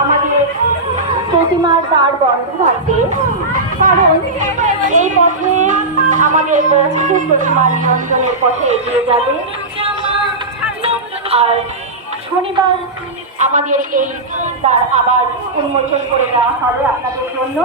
আমাদের প্রতিমার দ্বার বন্ধ থাকবে, কারণ এই পথে আমাদের বহু প্রতিমা নিয়ন্ত্রণের পথে এগিয়ে যাবে। আর শনিবার আমাদের এই দ্বার আবার উন্মোচন করে দেওয়া হবে আপনাদের জন্য।